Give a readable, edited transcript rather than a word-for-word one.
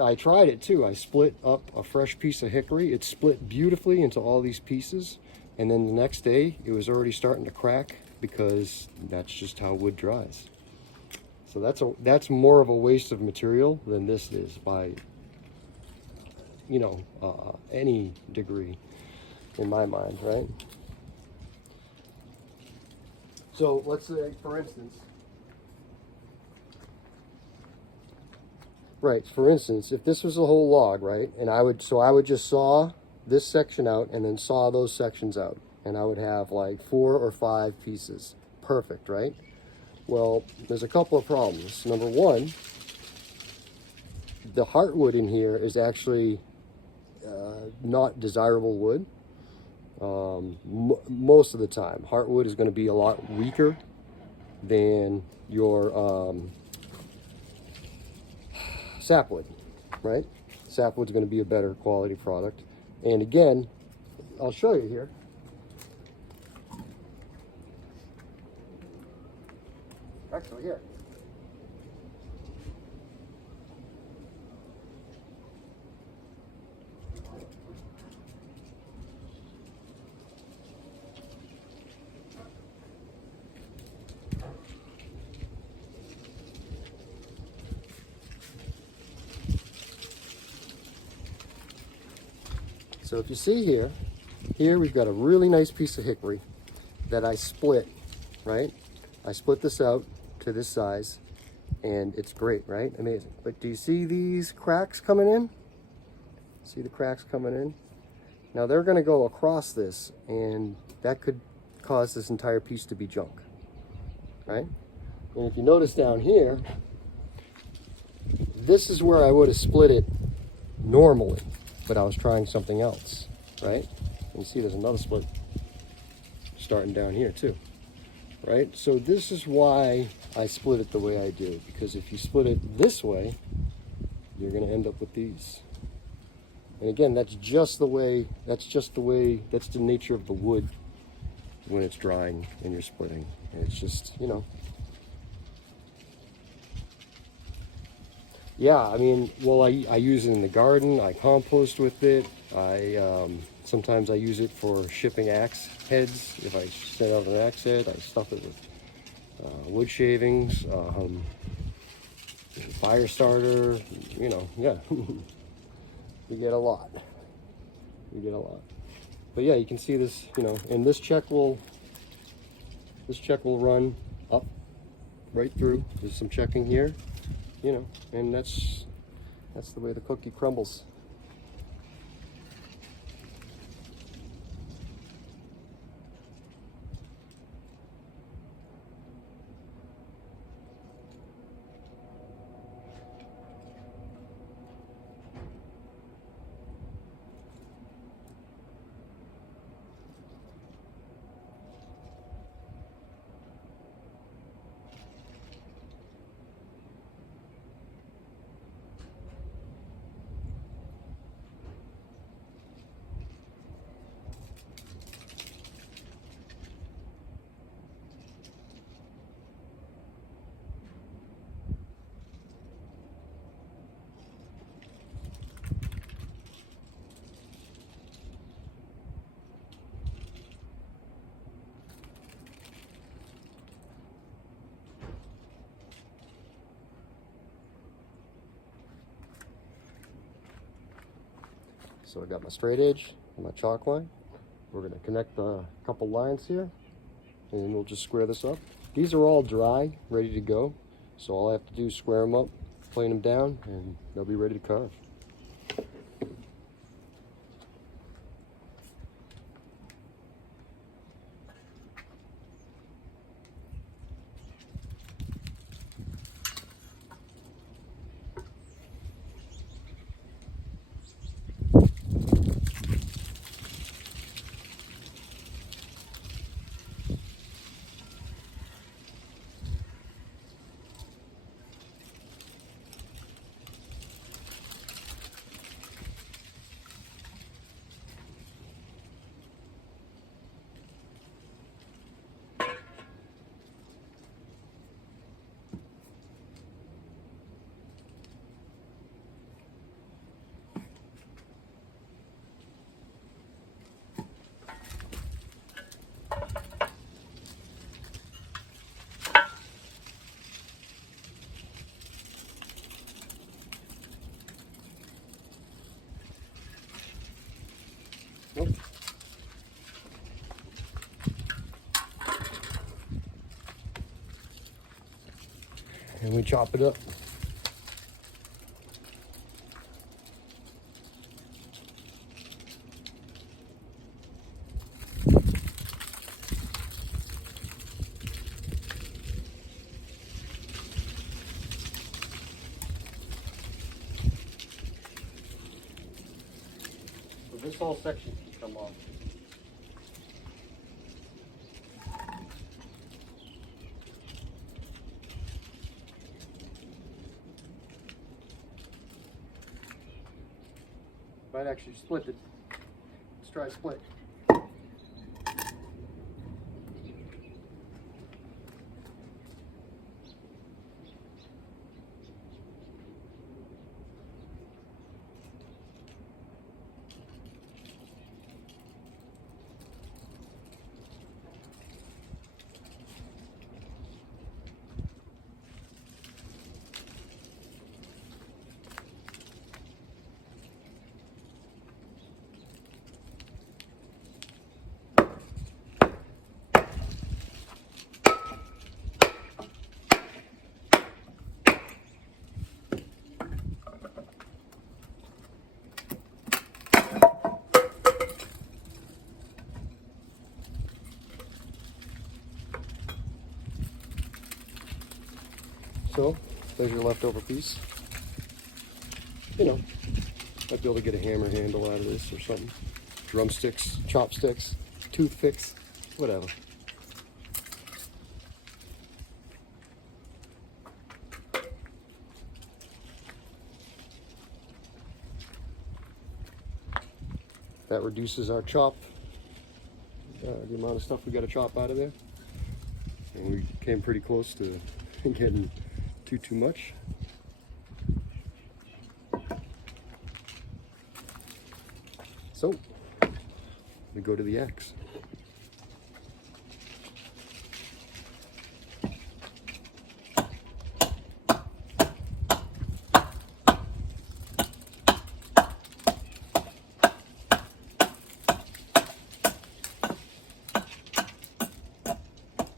I tried it too. I split up a fresh piece of hickory. It split beautifully into all these pieces, and then the next day it was already starting to crack because that's just how wood dries. So that's more of a waste of material than this is by, you know, any degree in my mind, right? So let's say, for instance, if this was a whole log, right, and I would just saw this section out and then saw those sections out, and I would have like 4 or 5 pieces. Perfect, right? Well, there's a couple of problems. Number one, the heartwood in here is actually not desirable wood. Most of the time, heartwood is going to be a lot weaker than your sapwood, right? Sapwood's going to be a better quality product. And again, I'll show you here. Actually, here. So if you see here we've got a really nice piece of hickory that I split, right? I split this out to this size, and it's great, right? Amazing. But do you see these cracks coming in? See the cracks coming in? Now they're going to go across this, and that could cause this entire piece to be junk, right? And if you notice down here, this is where I would have split it normally, but I was trying something else, right? And you see there's another split starting down here too, right? So this is why I split it the way I do, because if you split it this way, you're going to end up with these. And again, that's the nature of the wood when it's drying and you're splitting. And it's just, you know. Yeah, I mean, well, I use it in the garden. I compost with it. Sometimes I use it for shipping axe heads. If I send out an axe head, I stuff it with wood shavings, fire starter. You know, yeah, you get a lot. But yeah, you can see this. You know, and this check will run up right through. There's some checking here. You know, and that's the way the cookie crumbles. So I got my straight edge and my chalk line. We're going to connect a couple lines here, and then we'll just square this up. These are all dry, ready to go. So all I have to do is square them up, plane them down, and they'll be ready to carve. and we chop it up. So this whole section can come off. Might actually split it. Let's try split. So, there's your leftover piece. You know, might be able to get a hammer handle out of this or something. Drumsticks, chopsticks, toothpicks, whatever. That reduces our chop, the amount of stuff we got to chop out of there. And we came pretty close to getting too much. So, we go to the axe.